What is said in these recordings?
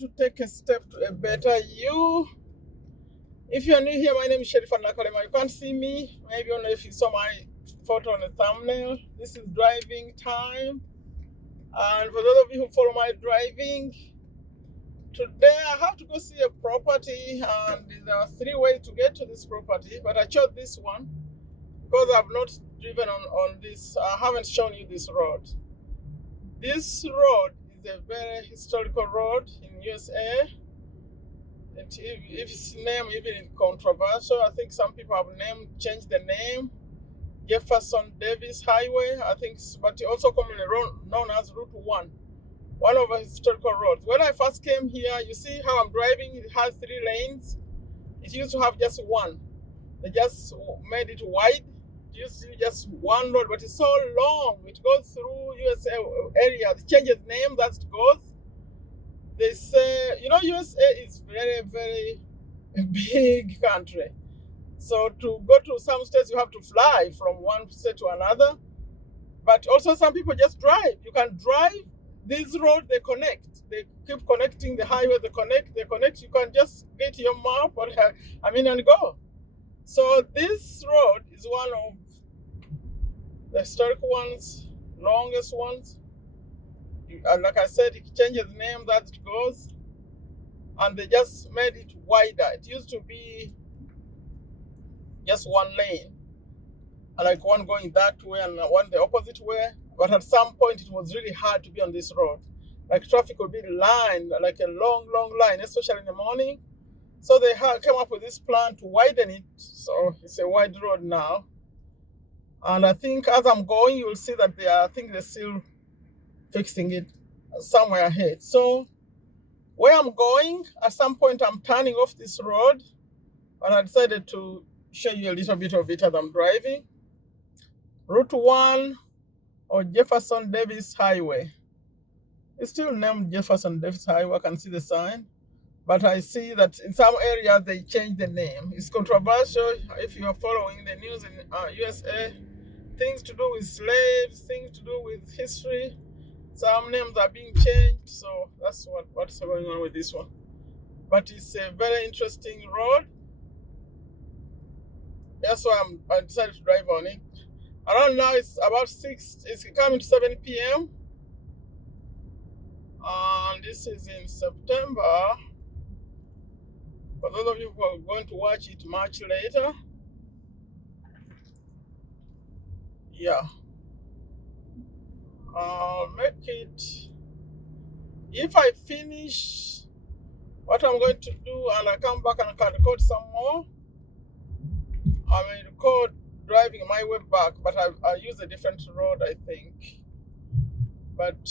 to take a step to a better you. If you're new here, my name is Sherifa Nakalema. You can't see me. Maybe only if you saw my photo on the thumbnail. This is driving time. And for those of you who follow my driving, today I have to go see a property, and there are 3 ways to get to this property, but I chose this one because I've not driven on this. I haven't shown you this road. This road is a very historical road in USA. If its name even controversial, I think some people have changed the name. Jefferson Davis Highway, I think, but also commonly known as Route 1. One of the historical roads. When I first came here, you see how I'm driving, it has 3 lanes. It used to have just one. They just made it wide. It used to be just one road, but it's so long. It goes through USA area. It changes name as it goes. They say, USA is very, very big country. So to go to some states, you have to fly from one state to another. But also some people just drive. You can drive. These roads, they connect. They keep connecting the highway. They connect. You can just get your map and go. So this road is one of the historic ones, longest ones. And like I said, it changes name as it goes. And they just made it wider. It used to be just one lane. Like one going that way and one the opposite way. But at some point, it was really hard to be on this road. Like traffic would be lined, like a long, long line, especially in the morning. So they came up with this plan to widen it. So it's a wide road now. And I think as I'm going, you'll see that they're still fixing it somewhere ahead. So where I'm going, at some point, I'm turning off this road. And I decided to show you a little bit of it as I'm driving. Route 1 or Jefferson Davis Highway. It's still named Jefferson Davis Highway. I can see the sign. But I see that in some areas they changed the name. It's controversial if you are following the news in USA. Things to do with slaves, things to do with history. Some names are being changed. So that's what's going on with this one. But it's a very interesting road. That's why I decided to drive on it. Around now it's about 6, it's coming to 7 p.m. And this is in September. For those of you who are going to watch it much later. Yeah. I'll make it, if I finish what I'm going to do and I come back and I can record some more, I may record driving my way back, but I use a different road, I think. But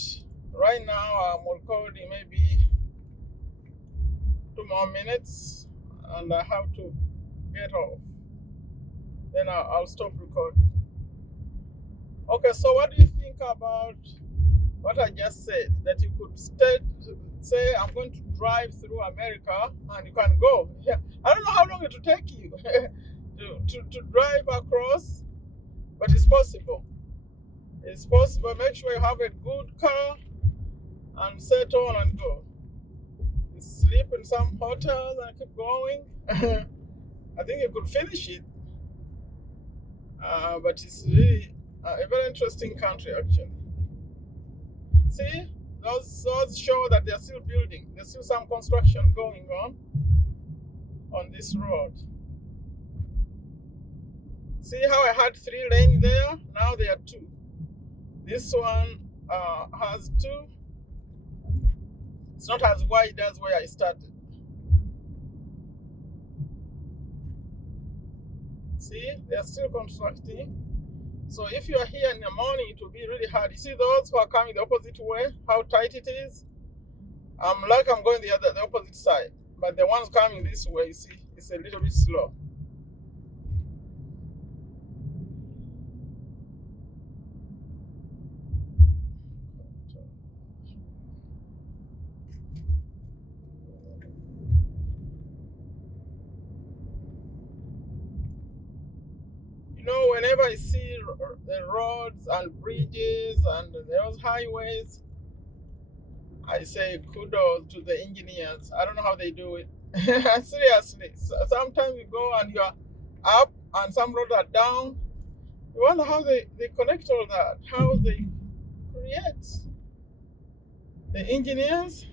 right now I'm recording maybe 2 more minutes, and I have to get off. Then I'll stop recording. Okay, so what do you think about what I just said? That you could say, I'm going to drive through America, and you can go. Yeah. I don't know how long it will take you to drive across, but it's possible. It's possible. Make sure you have a good car and settle and go. You sleep in some hotels and keep going. I think you could finish it. But it's really a very interesting country, actually. See, those show that they're still building. There's still some construction going on this road. See how I had 3 lanes there? Now there are 2. This one has 2. It's not as wide as where I started. See, they're still constructing. So if you are here in the morning, it will be really hard. You see those who are coming the opposite way, how tight it is? I'm going the opposite side. But the ones coming this way, you see, it's a little bit slow. Whenever I see the roads and bridges and those highways, I say kudos to the engineers. I don't know how they do it. Seriously. Sometimes you go and you're up and some roads are down. You wonder how they connect all that, how they create. The engineers,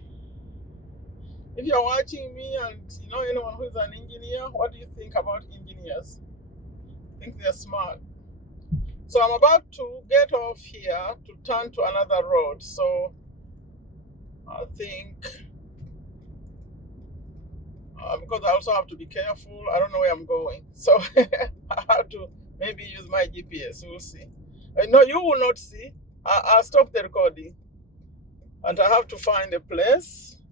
if you're watching me and you know anyone who's an engineer, what do you think about engineers? I think they're smart. So I'm about to get off here to turn to another road. So I think, because I also have to be careful, I don't know where I'm going. So I have to maybe use my GPS. We'll see. No, you will not see. I'll stop the recording. And I have to find a place.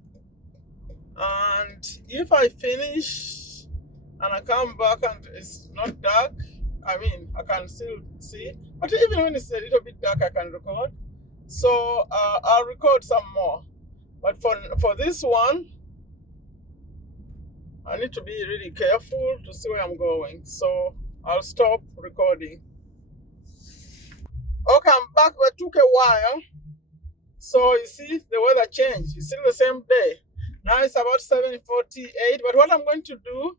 And if I finish and I come back and it's not dark, I mean, I can still see. But even when it's a little bit dark, I can record. So I'll record some more. But for this one, I need to be really careful to see where I'm going. So I'll stop recording. Okay, I'm back, but it took a while. So you see, the weather changed. It's still the same day. Now it's about 7:48. But what I'm going to do,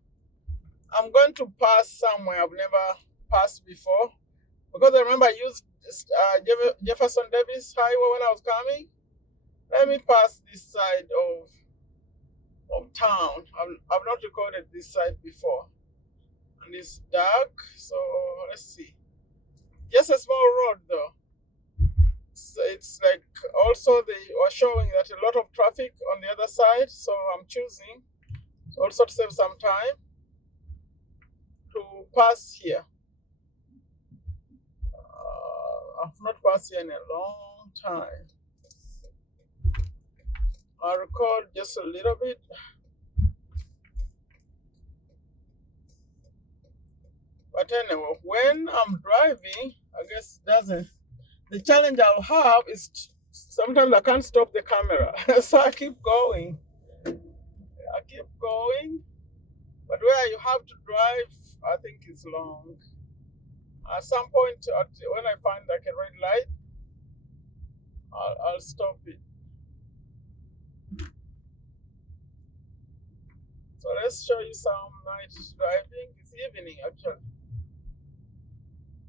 I'm going to pass somewhere I've never passed before. Because I remember I used Jefferson Davis Highway when I was coming. Let me pass this side of town. I've not recorded this side before. And it's dark, so let's see. Just a small road though. So it's like also they were showing that a lot of traffic on the other side, so I'm choosing also to save some time to pass here. I've not passed here in a long time. I'll record just a little bit. But anyway, when I'm driving, I guess it doesn't. The challenge I'll have is sometimes I can't stop the camera. So I keep going. But where you have to drive, I think it's long. At some point, when I find like a red light, I'll stop it. So let's show you some night driving. It's evening actually.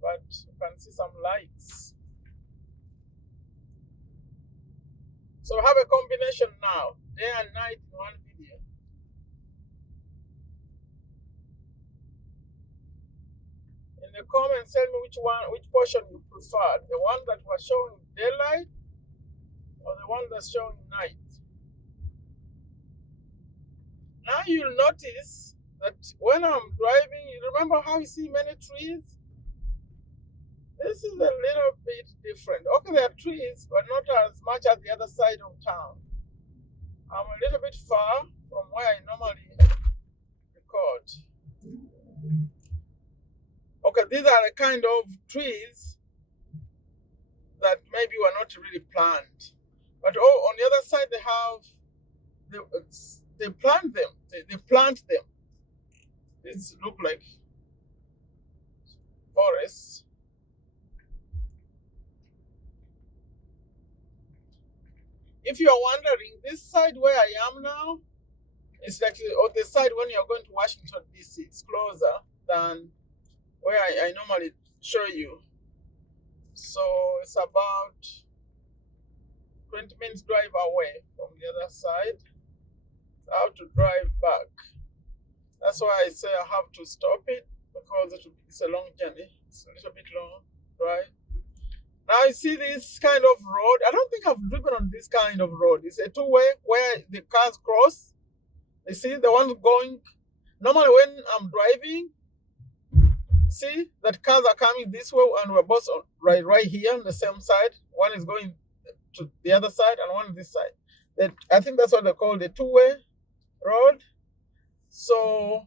But you can see some lights. So we have a combination now, day and night in one video. In the comments, tell me which portion you prefer. The one that was showing daylight or the one that's showing night. Now you'll notice that when I'm driving, you remember how you see many trees? This is a little bit different. Okay, there are trees, but not as much as the other side of town. I'm a little bit far from where I normally record. Okay, these are the kind of trees that maybe were not really planted. But on the other side, they plant them. They plant them. These look like forests. If you are wondering, this side where I am now, it's like on the side when you're going to Washington, D.C. It's closer than where I normally show you. So it's about 20 minutes drive away from the other side. I have to drive back. That's why I say I have to stop it, because it's a long journey. It's a little bit long drive. Now you see this kind of road. I don't think I've driven on this kind of road. It's a two-way where the cars cross. You see the ones going. Normally when I'm driving, see that cars are coming this way and we're both right here on the same side. One is going to the other side and one this side. I think that's what they call the two-way road. So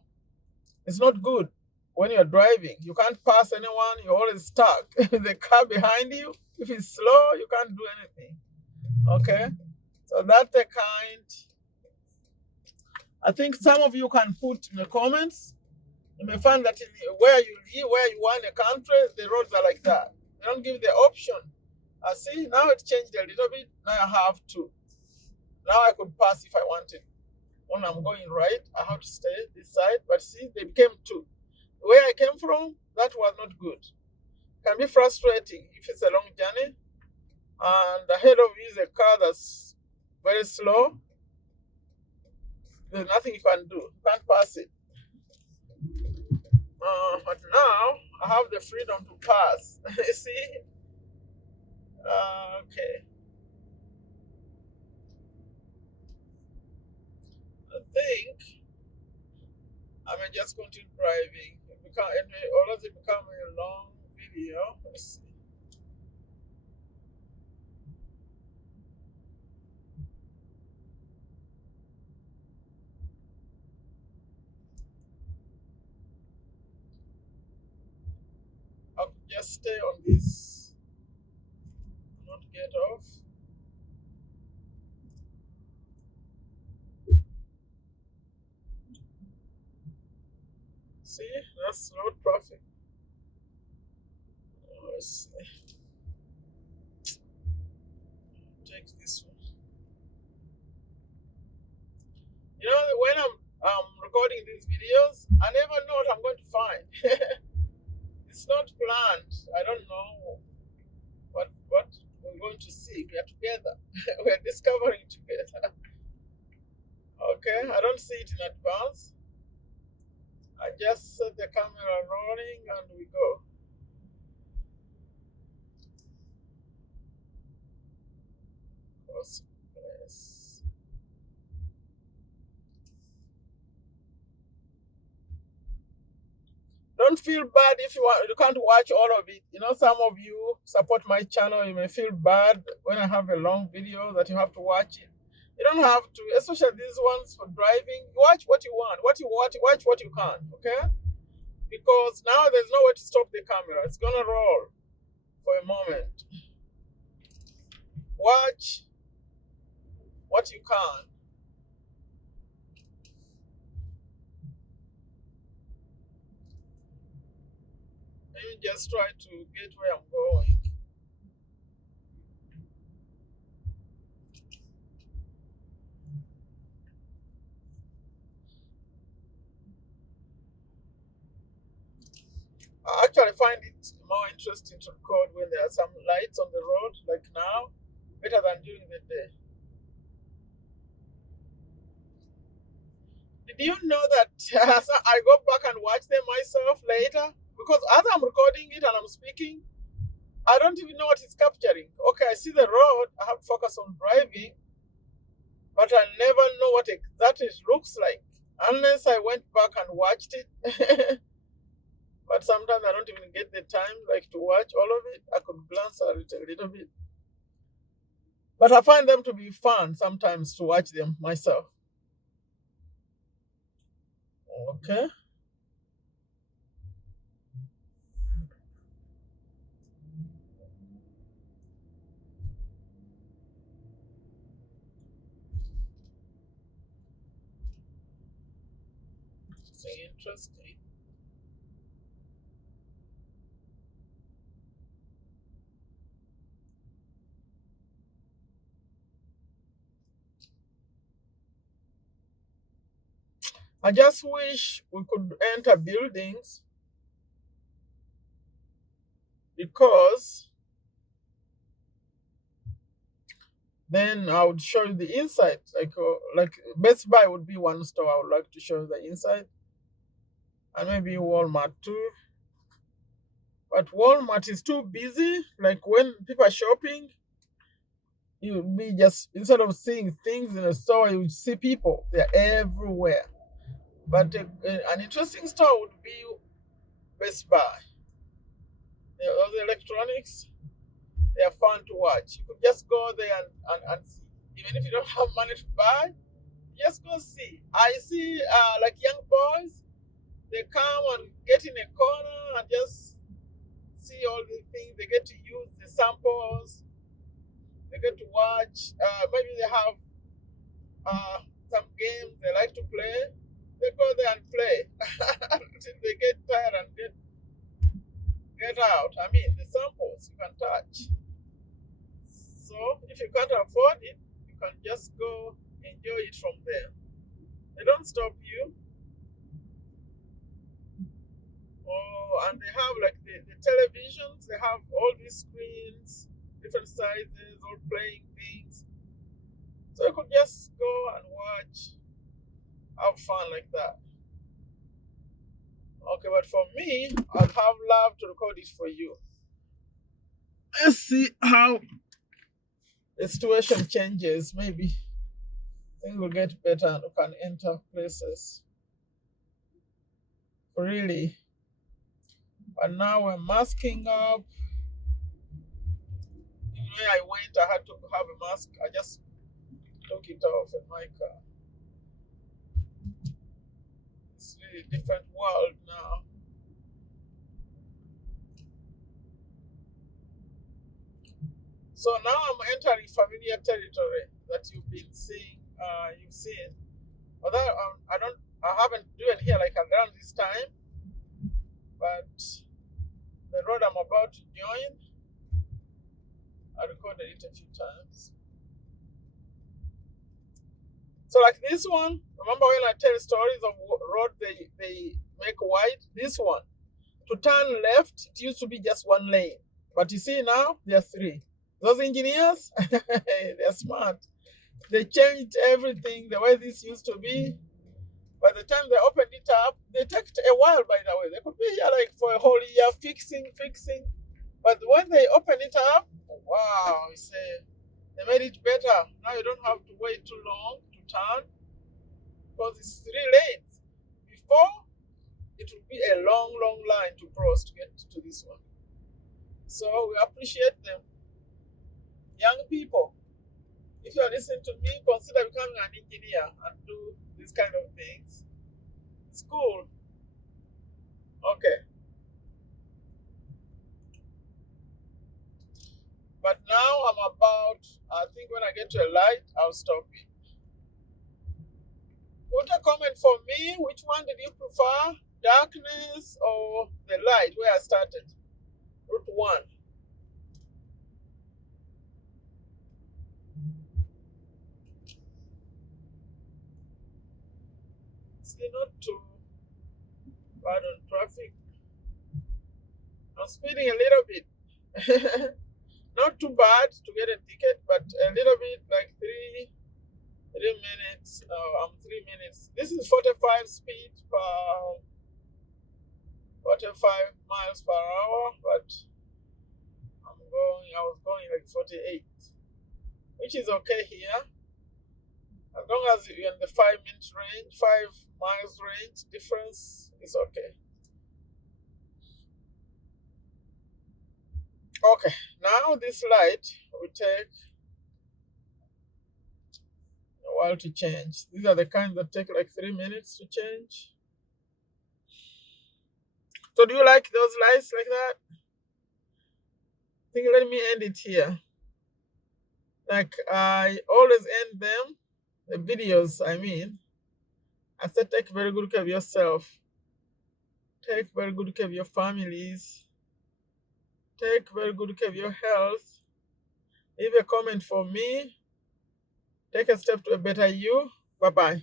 it's not good. When you're driving, you can't pass anyone, you're always stuck. The car behind you, if it's slow, you can't do anything. Okay? So that's the kind. I think some of you can put in the comments. You may find that where you live, where you are in a country, the roads are like that. They don't give the option. I see, now it changed a little bit. Now I have to Now I could pass if I wanted. When I'm going right, I have to stay this side. But see, they became two. Where I came from, that was not good. Can be frustrating if it's a long journey and ahead of you is a car that's very slow. There's nothing you can do. You can't pass it. But now I have the freedom to pass. You see? Okay. I think I may just continue driving. It may already become a long video. Let's see. I'll just stay on this, not get off. See, that's road traffic. Let's see. Take this one. You know, when I'm recording these videos, I never know what I'm going to find. It's not planned. I don't know what we're going to see. We are together. We are discovering together. Okay, I don't see it in advance. I just set the camera rolling and we go. Cross place. Don't feel bad if you can't watch all of it. You know, some of you support my channel. You may feel bad when I have a long video that you have to watch it. You don't have to, especially these ones for driving. Watch what you want. Watch what you can. Okay? Because now there's no way to stop the camera. It's gonna roll for a moment. Watch what you can. Let me just try to get where I'm going. I actually find it more interesting to record when there are some lights on the road, like now, better than during the day. Did you know that I go back and watch them myself later? Because as I'm recording it and I'm speaking, I don't even know what it's capturing. Okay, I see the road, I have to focus on driving, but I never know what exactly it looks like unless I went back and watched it. But sometimes I don't even get the time like to watch all of it. I could glance at it a little bit. But I find them to be fun sometimes to watch them myself. Okay. So interesting. I just wish we could enter buildings because then I would show you the inside. Like Best Buy would be one store I would like to show you the inside, and maybe Walmart too. But Walmart is too busy. Like when people are shopping, you be just instead of seeing things in a store, you see people. They're everywhere. But an interesting store would be Best Buy. All the electronics, they are fun to watch. You could just go there and see. Even if you don't have money to buy, just go see. I see like young boys, they come and get in a corner and just see all the things. They get to use the samples. They get to watch. Maybe they have some games they like to play. They go there and play until they get tired and get out. I mean, the samples you can touch. So if you can't afford it, you can just go enjoy it from there. They don't stop you. Oh, and they have like the televisions, they have all these screens, different sizes, all playing things. So you could just go and watch, have fun like that. Okay, but for me, I'd have loved to record it for you. Let's see how the situation changes. Maybe things will get better and we can enter places. Really. But now we're masking up. Where I went, I had to have a mask. I just took it off in my car. It's really a different world now. So now I'm entering familiar territory that you've been seeing. You've seen. But I haven't driven here like around this time. But the road I'm about to join, I recorded it a few times. So like this one, remember when I tell stories of road they make wide? This one, to turn left, it used to be just one lane. But you see now, there are three. Those engineers, they're smart. They changed everything the way this used to be. By the time they opened it up, they took a while, by the way. They could be here like for a whole year fixing. But when they open it up, wow, they made it better. Now you don't have to wait too long to turn because it's 3 lanes. Before, it would be a long line to cross to get to this one. So we appreciate them. Young people, if you are listening to me, consider becoming an engineer and do these kind of things. It's cool. Okay. But now I think when I get to a light, I'll stop it. Put a comment for me. Which one did you prefer? Darkness or the light where I started? Route 1. See, not too bad on traffic. I'm speeding a little bit. Not too bad to get a ticket, but a little bit, like 3 minutes. I'm 3 minutes. This is 45 speed per 45 miles per hour, but I was going like 48, which is okay here. As long as you're in the 5-minute range, 5 miles range difference is okay. Okay, now this light will take a while to change. These are the kind that take like 3 minutes to change. So do you like those lights like that? I think let me end it here. Like I always end them, the videos I mean. I said take very good care of yourself. Take very good care of your families. Take very good care of your health. Leave a comment for me. Take a step to a better you. Bye-bye.